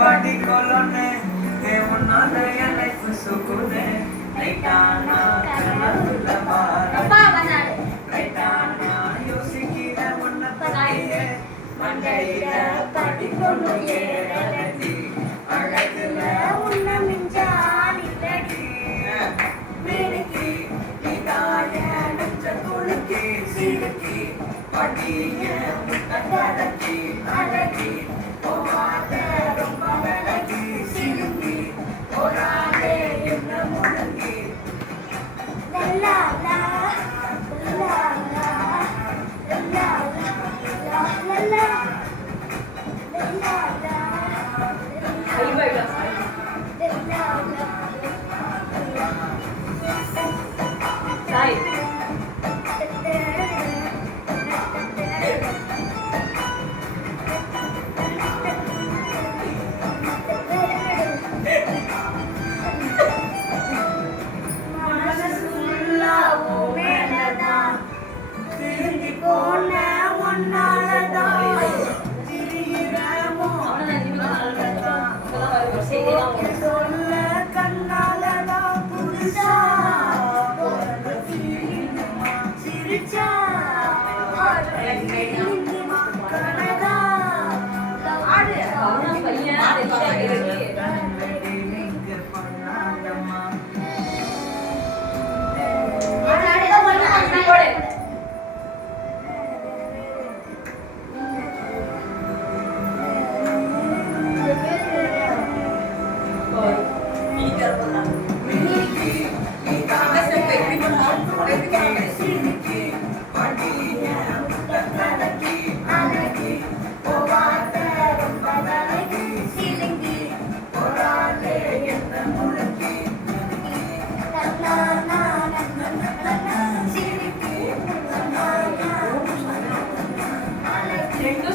பாட்டி கொலோனே உன்னால என் லைஃப் சுகுனே லைட்டானா கனவுல பாரு லைட்டானா யோசிக்கிற உன்னை பத்தியே மண்டையில பாட்டி கொண்டு ஏறி அழகுல உன்னை மிஞ்சாலிலடி மேலுக்கு நீதாய நெஞ்ச துளுக்கி சிறுக்கி பாட்டிய முட்டக்கடக்கி அழகி போகாத ரொம்ப விலகி சிறுக்கி போராடே என்ன முழங்கி லல்லா லா லல்லா லா லல்லா லா லல்லா லல்லா லா రెండు